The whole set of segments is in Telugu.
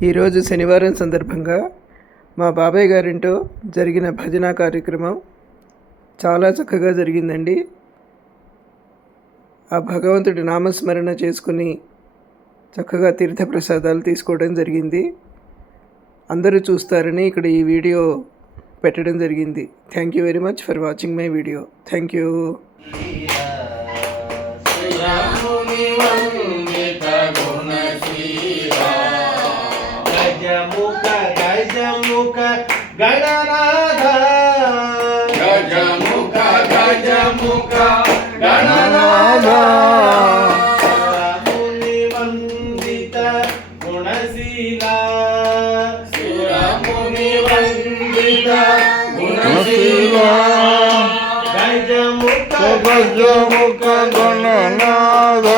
ఈరోజు శనివారం సందర్భంగా మా బాబాయ్ గారింటో జరిగిన భజన కార్యక్రమం చాలా చక్కగా జరిగిందండి. ఆ భగవంతుడి నామస్మరణ చేసుకుని చక్కగా తీర్థప్రసాదాలు తీసుకోవడం జరిగింది. అందరూ చూస్తారని ఇక్కడ ఈ వీడియో పెట్టడం జరిగింది. Thank you very much for watching my video. Thank you. Gajamukha Gananatha గజముఖ గణనాథ సురముని వందిత గుణశీల సురముని వందిత గుణశీల గజముఖ గణనాథ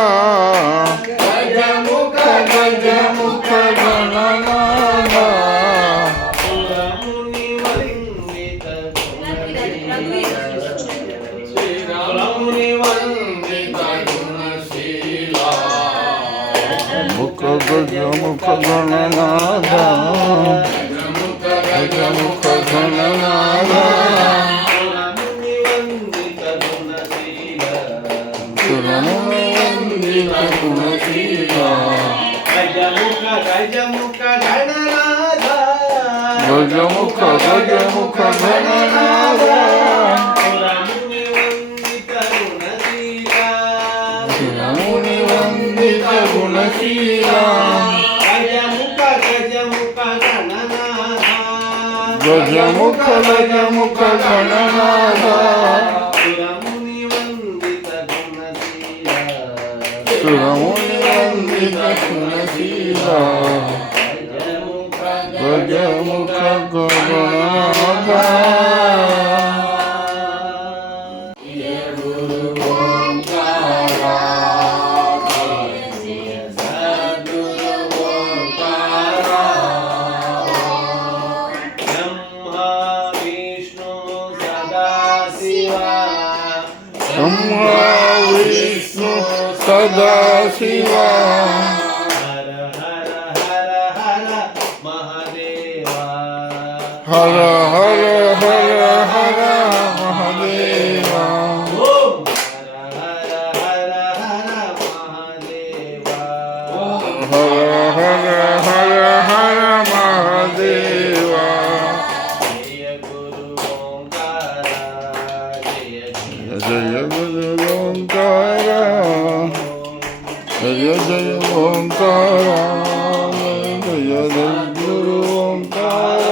గజముఖ గణనాథ గజముఖ గణనాథ గజముఖ గణనాథ సురముని వందిత గుణశీల గజముఖ గణనాథ గజముఖ గణనాథ సురముని వందిత గుణశీల గజముఖ గణనాథ గజముఖ గణనాథ సురముని వందిత గుణశీల గజముఖ గణనాథ. విష్ణు సదా శివ హర హర హర హర మహాదేవ హర హర హర హర మహాదేవ జయ గురు ఓంకార జయ జయ ఓంకార జయ జయ గురు ఓంకార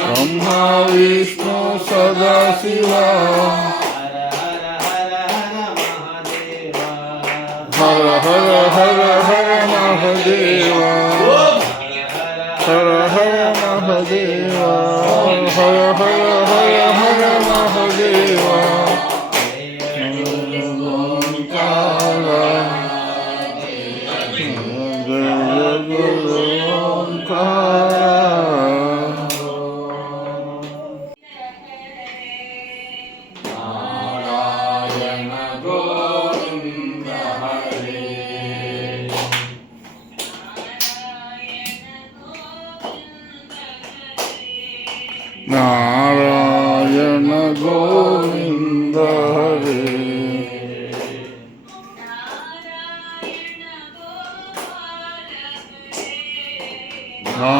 బ్రహ్మ విష్ణు సదా శివ హర హర హర హర మహాదేవ హర హర మహాదేవ హర హర హర హర మహాదేవ ఓంకార జయ గురు ఓంకార. నారాయణ గోవింద హరే నారాయణ గోవింద హరే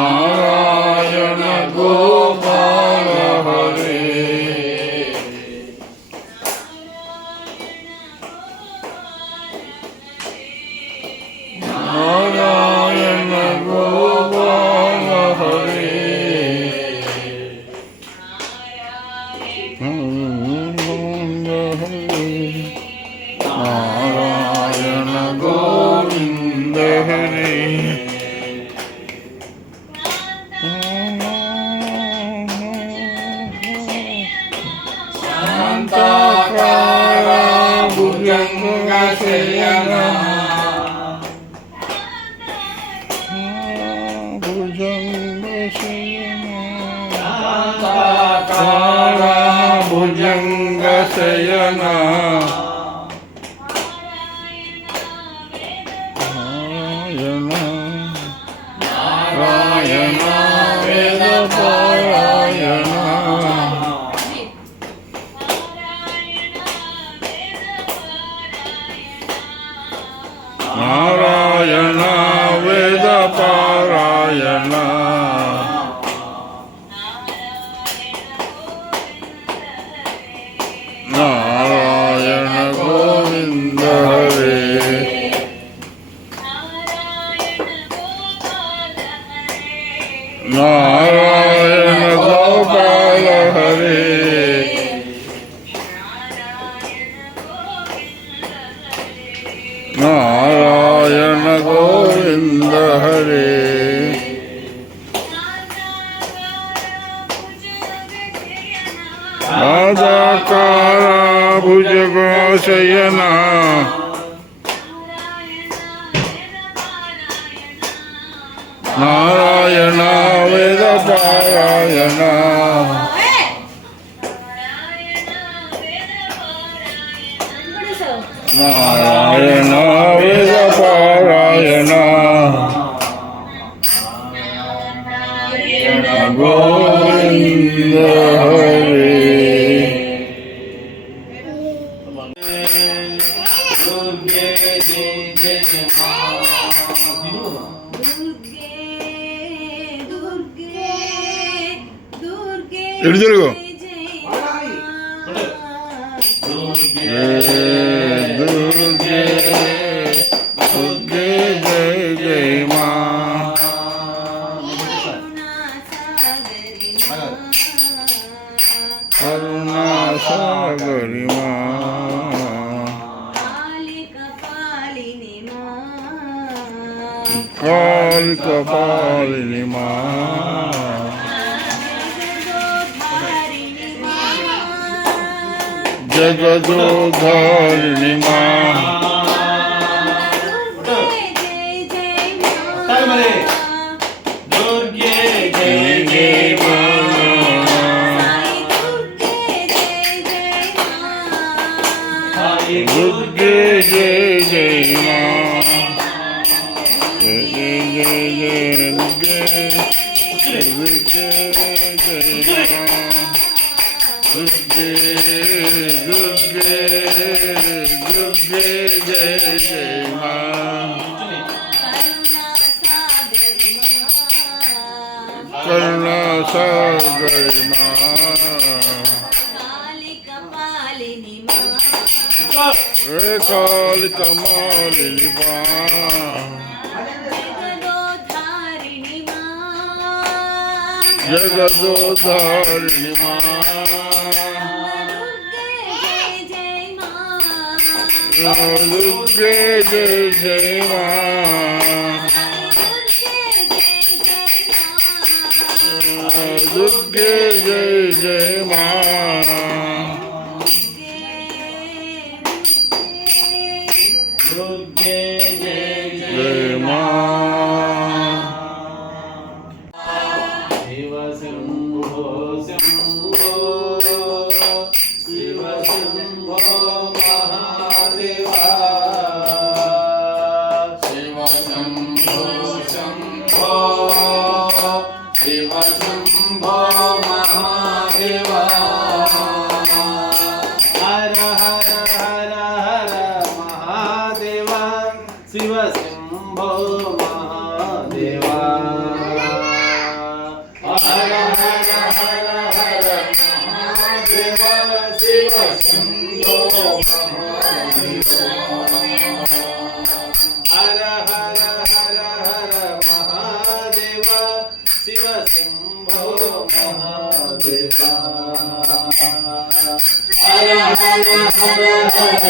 నారాయణ గోపాల హరే నారాయణ గోపాల హరే నారాయణ గోవింద హరే శాంతాకార భుజంగ శయన భుజంగ శయన శాంతాకార భుజంగ శయన నారాయణ వేద పారాయణ నారాయణ గోవింద హరే నారాయణ గోపాల హరే నారాయణ గోవింద హరే రాధాకార భుజగోశయన నారాయణ వేద పారాయణ నారాయణ వేద పారాయణ గోవింద హరే ఎడు జరుగు దుర్గే దుర్గే జయ జయ మా కరుణా సాగరి మా కాళిక పాలిని మా జగదోధారిణి మా దుర్గే జయ జయ మా జయ జయ జయ దుర్గే దుర్గే జయ మా దుర్గే దుర్గే దుర్గే జయ జయ మా కరుణా సాగరి మా రే కాళిక మాలిని మా జగదోధారిణి మా దుర్గే జయ జయ మా దుర్గే జయ జయ మా జయ మా శివ శంభో శంభో శివ శంభో మహాదేవా శివ శంభో శంభో శివ శంభో మహాదేవా హర హర హర హర మహాదేవా శివ శంభో మహాదేవా హర హర హర హర మహాదేవా శివ శంభో మహాదేవా హర హర హర హర మహాదేవా శివ శంభో మహాదేవా హర హర హర హర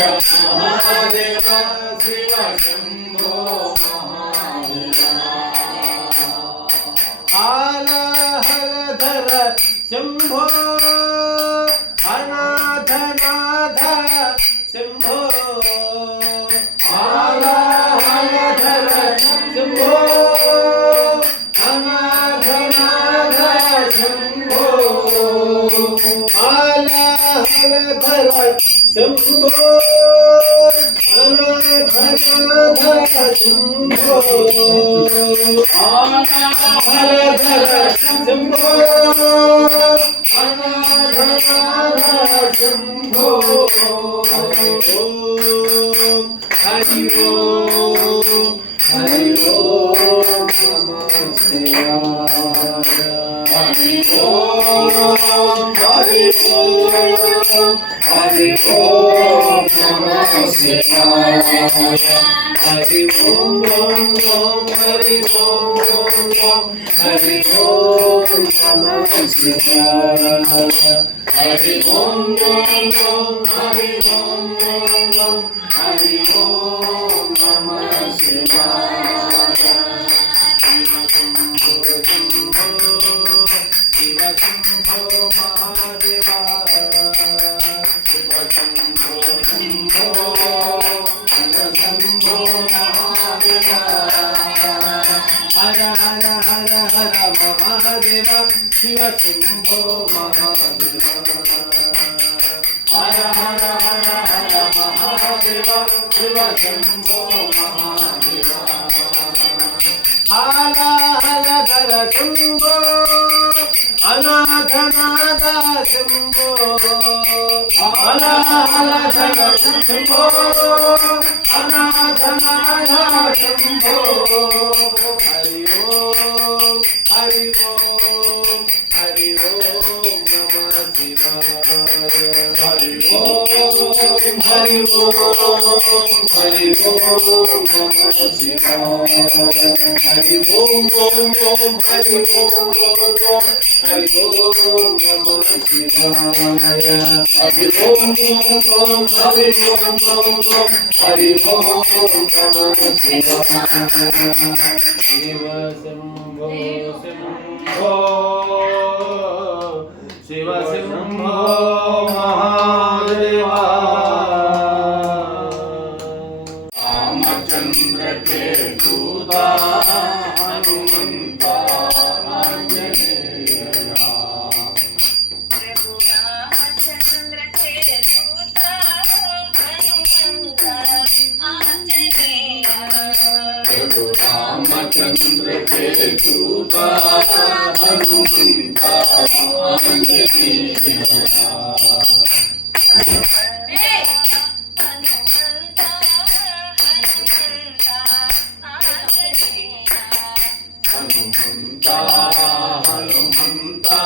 మహాదేవా శివ శంభో మహాదేవా ఆలహలధర శంభో అనాథనాథ శంభో ఆలహలధర శంభో అనాథనాథ శంభో ఆలహలధర శంభో అనాథనాథ శంభో హరధర శంభో అనాథనాథ శంభో హరి ఓం शिवाय हरि ओम हरि ओम हरि ओम नमः शिवाय हरि ओम हरि ओम हरि ओम नमः शिवाय शिव शंभो महादेवा शिव शंभो शंभो हर शंभो महादेवा हर हर हर हर महादेवा शिव शंभो महादेवा हर हर हर हर महादेवा शिव शंभो महादेवा हर हर हर शंभो अनाथनाथ शंभो हर हर हर शंभो अनाथनाथ शंभो हरि ओम हरि ओम हरि ओम नमः शिवाय हरि ओम हरि ओम हरि ओम नमः शिवाय हरि ओम हरि ओम हरि ओम नमः शिवाय हरि ओम हरि ओम हरि ओम नमः शिवाय शिव शंभो शंभो शिव शंभो महादेवा रामचंद्र के दूता हनुमंता आंजनेया प्रभु रामचंद्र के दूता हनुमंता आंजनेया प्रभु रामचंद्र के दूता हनुमंता आंजनेया हनुमंता हनुमंता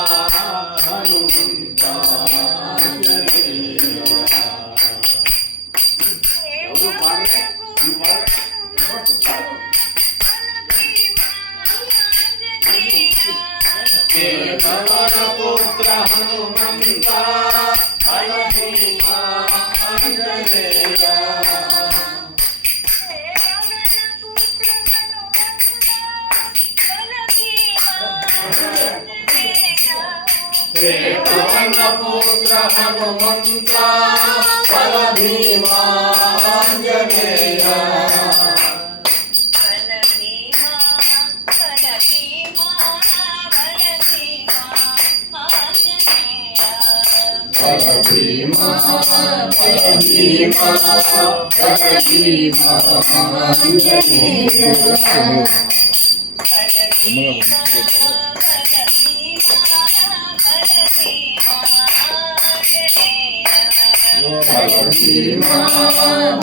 हनुमंता आंजनेया हे पवन पुत्र हनुमंता बलभीमा आंजनेया हे पवन पुत्र हनुमंता बलभीमा आंजनेया बलभीमा बलभीमा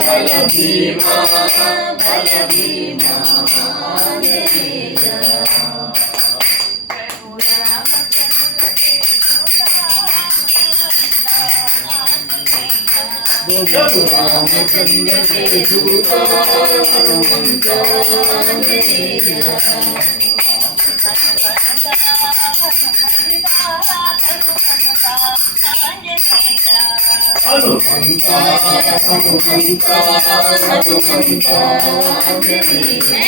बलभीमा बलभीमा बलभीमा बलभीमा प्रभु रामचंद्र के दूता हनुमंता आंजनेया हनुमंता हनुमंता हनुमंता आंजनेया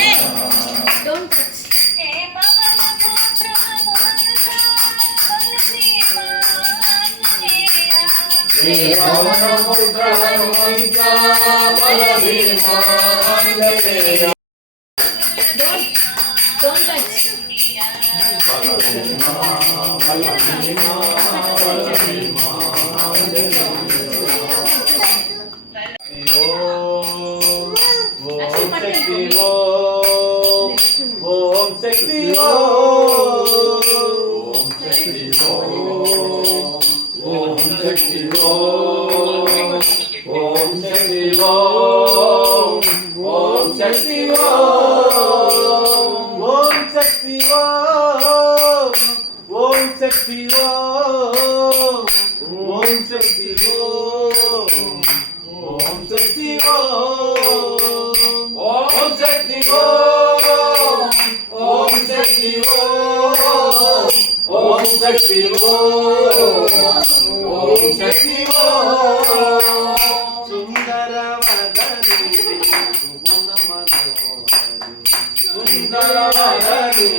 हे पवन पुत्र हनुमंता बलभीमा आंजनेया Don't touch. बलभीमा बलभीमा बलभीमा आंजनेया ओम शक्ति ओम शक्ति ओम शक्ति ओम शक्ति ओम शक्ति ओम शक्ति ओम शक्ति ओम शक्ति ओम शक्ति ओम शक्ति శక్తి ఓం శక్తి సుందర వదని సుగుణ మనోహరి సుందర వదని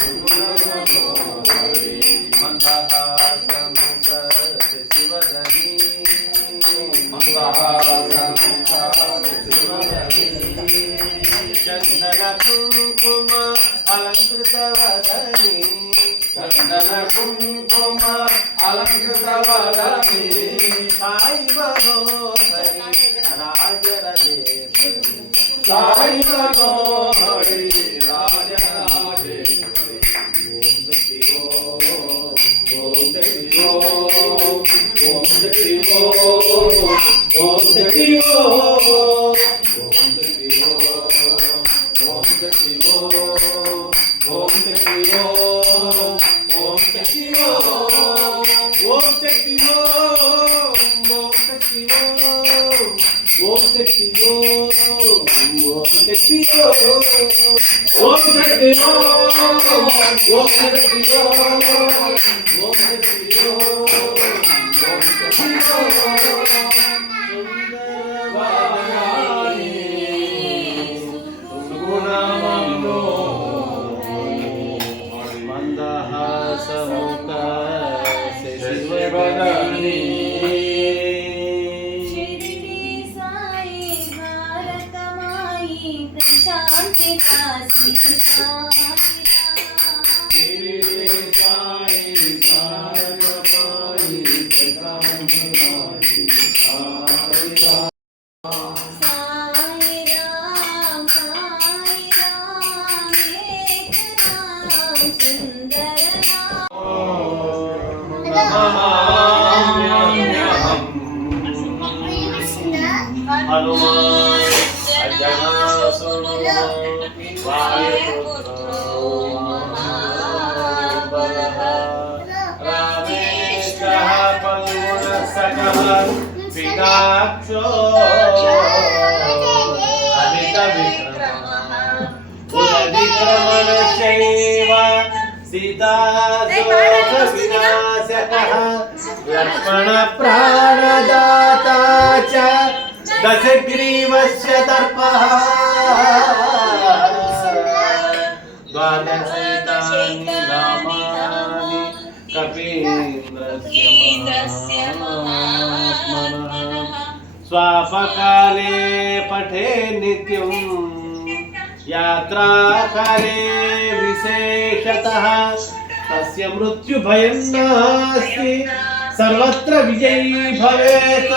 సుగుణ మనోహరి మందహాసముఖ శశివదని మందహాసముఖ శశివదని చందన కుంకుమ అలంకృత వదని చందన కుంకుమ అలంకృత వదని సాయి మనోహరి రాజరాజేశ్వరి సాయి మనోహరి రాజరాజేశ్వరి ఓం శక్తి ఓం శక్తి ఓం శక్తి ఓం శక్తి ఓం శక్తి ఓం శక్తి ఓం శక్తి ఓం శక్తి ఓం శక్తి ఓం శక్తి ఓం శక్తి ఓం మందహాసముఖ శశివదని शिरडी साई भारतमाई प्रशांति दासी साई राम एक नाम सुंदर नाम हनुमान अजनासुरो वायुपुत्रो महाबलः रामेशः पल्गुणसखः पिताक्षो अमितविक्रमः उदविक्रमणशैव सीताशोकविनाशकः लक्ष्मणप्राणदाता च दशग्रीवस्य दर्पः द्वादशैतानि नामानि कपीन्द्रस्य महात्मनः स्वापकाले पठे नित्यं यात्राकाले विशेषतः तस्य मृत्युभयं नास्ति सर्वत्र विजयी भवेत्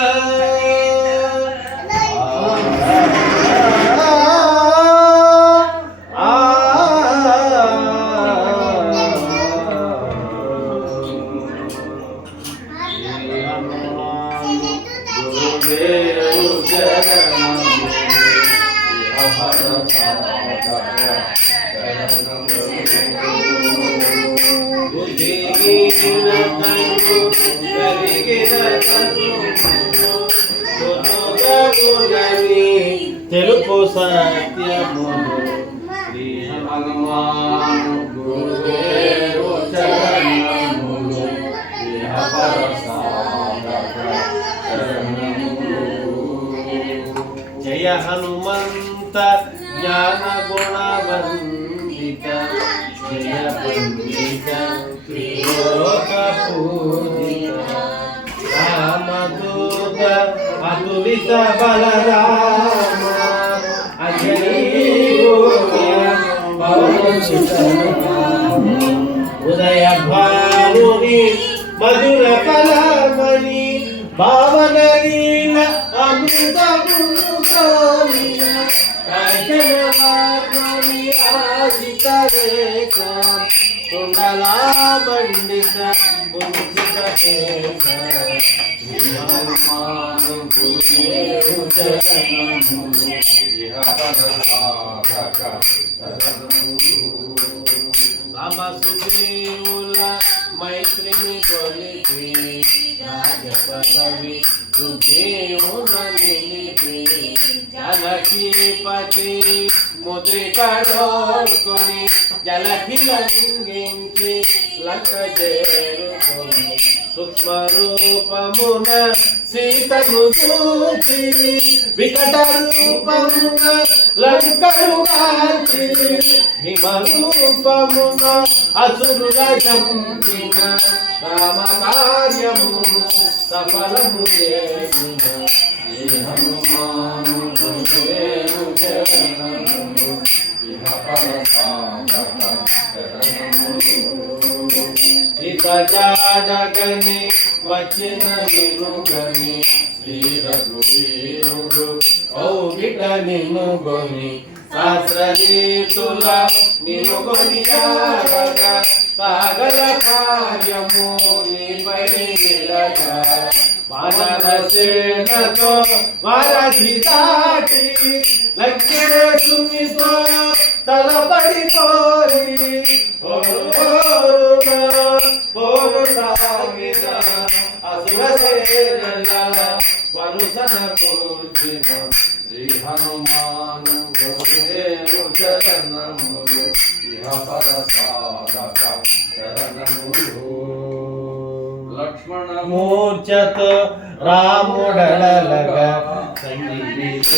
తెలుపు సత్యము శ్రీ హనుమాను గురుదేవు చరణములు జయ హనుమంత జ్ఞాన గుణవందిత జయ పండిత త్రిలోక పూజిత రామదూత అతులిత బలరామ ఉదయ భానుని మధుర కళమణి భావన లీల అమృతమును కంచనవార్ణి ఆజిత రేఖ కుండలా మండిత బుద్ధిత కేశ హనుమాను గురుదేవు చరణములు రామ సుగ్రీవుల మైత్రిని గొలిపి రాజపదవి సుగ్రీవున నిలిపి జలకీపతి ముద్రికడోర్కొని జలకి లంఘించి లంక చేరుకొని సూక్ష్మ రూపమున సీతను చూచి వికట రూపమున లంకను కాల్చి హిమ రూపమున అసురుల చంపిన రామ కార్యము సఫలము చేసిన శ్రీ హనుమాను గురుదేవు చరణము ఇహ సీత జాడగని వచ్చిన నిలుగని శ్రీ రఘువీరుడు కౌగిట నినుగొని శాస్త్రరీతుల నినుగొని యారగా సాగర కార్యము నీపై నిలగా వానరసేనతో వారధి దాటి లంకేశునితో తలపడిపోయి పోరు సాగిన అసుర సేనల వరుసన కూర్చిన శ్రీ హనుమాను గురుదేవు చరణములు ఇహ పర సాధక చరణములు లక్ష్మణ మూర్ఛతో రాముడలగా సంగీత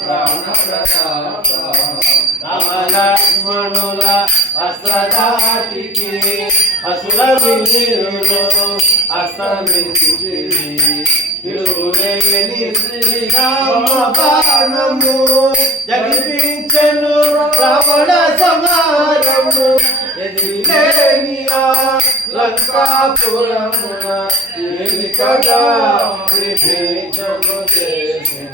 ప్రాణ ప్రతాప రామ లక్ష్మణుల అస్త్రదాటికి అసుర వీరులు అస్తమించి తిరుగులేని శ్రీరామ బాణము జగిపించెను రావణ సమారము ఎదిలేని లంకాపురమున ఏలికగా విభీషణు చేసిన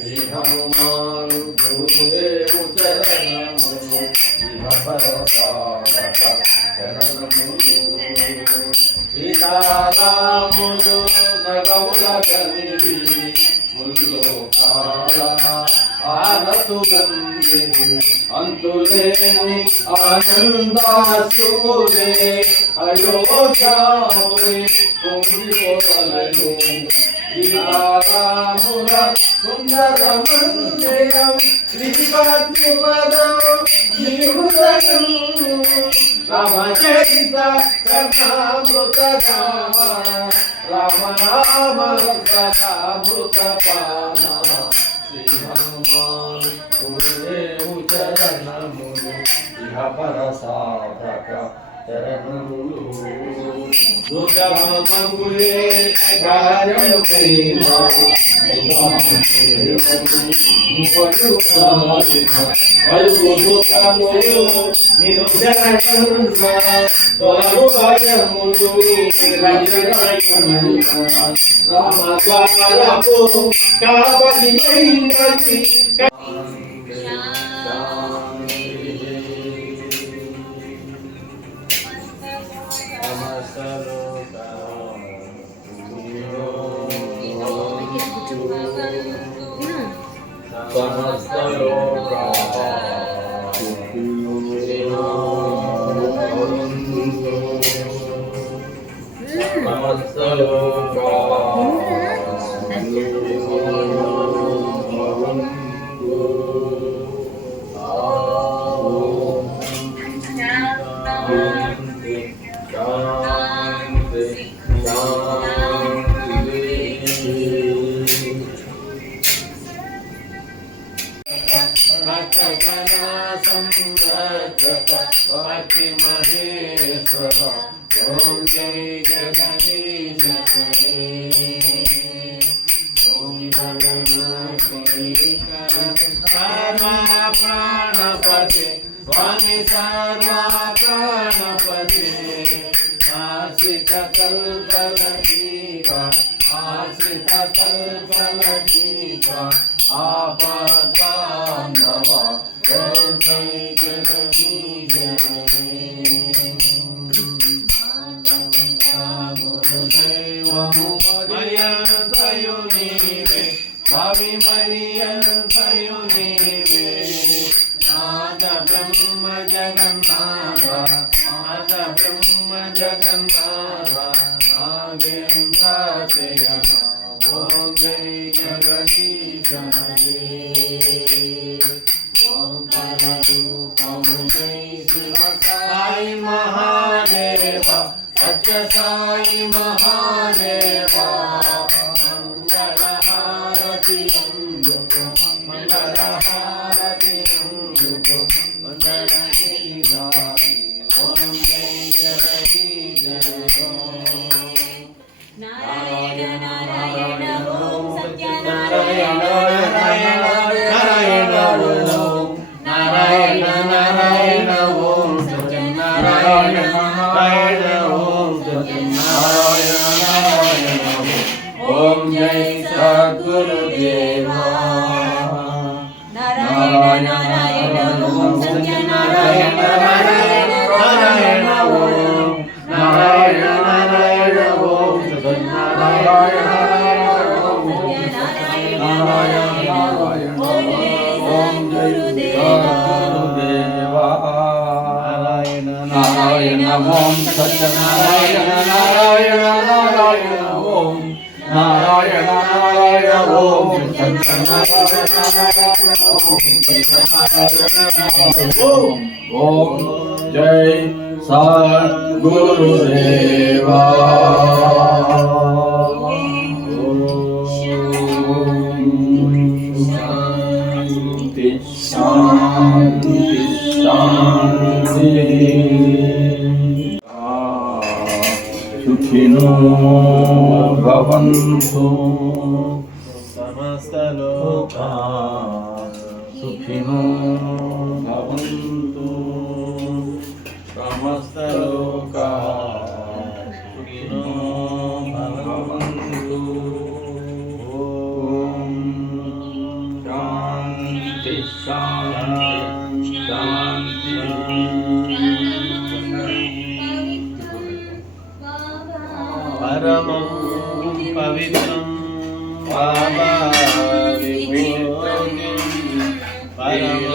శ్రీ హనుమాను గురుదేవు చరణములు ఇహ పర సాధక చరణములు సీతారాములు నగవుల కలిగి ముల్లోకాల ఆనతులందిని అంతులేని ఆనందాసురే అయోధ్యామురే పొంగిపోతలను సీతారాముల సుందర మందిరం శ్రీపద్మపదం నీ హృదయం రామచరిత కర్ణామృత రామ రామ రామ కథామృత పాన శ్రీ హనుమాన్ గురుదేవు చరణములు ఇహ పర సాధక చరణములు దుర్గమగురే కార్యమైన పలుకు దుఃఖములు నిరుజరణ తొలగు భయములు రామద్వారపు కాపలి మహేశ్వర ఓం జై జగదీశ ఓం సర్వ ప్రాణపతి స్వామి సర్వ ప్రాణపతి ఆశ్రిత కల్పలకీక ఆశ్రిత కల్పలకీక ఆపద్బాంధవ ఓం జై జగదీశ మరియంతయు నీవే స్వామి మరియంతయు నీవే నాద బ్రహ్మ జగన్నాథ నాద బ్రహ్మ జగన్నాథ నాగేంద్రాశయన ఓం జై జగదీశ ఓం పరరూపము జై శివ సాయి మహా నారాయణ ఓం సత్యనారాయణ నారాయణ నారాయణ ఓం నారాయణ నారాయణ ఓం సత్యనారాయణ ఓం గురుదేవా నారాయణ నారాయణ ఓం సత్యనారాయణ నారాయణ నారాయణ ఓం నారాయణ నారాయణ ఓం సత్యనారాయణ ఓం జై సద్గురుదేవా శాంతి శాంతి సుఖినో భవంతు సమస్తలోకా సుఖినో భవంతు సమస్తలోకా సుఖినో భవంతు ఓం శాంతి శాంతి శాంతి పరమం పవిత్రం పాప విమోచనం పరమం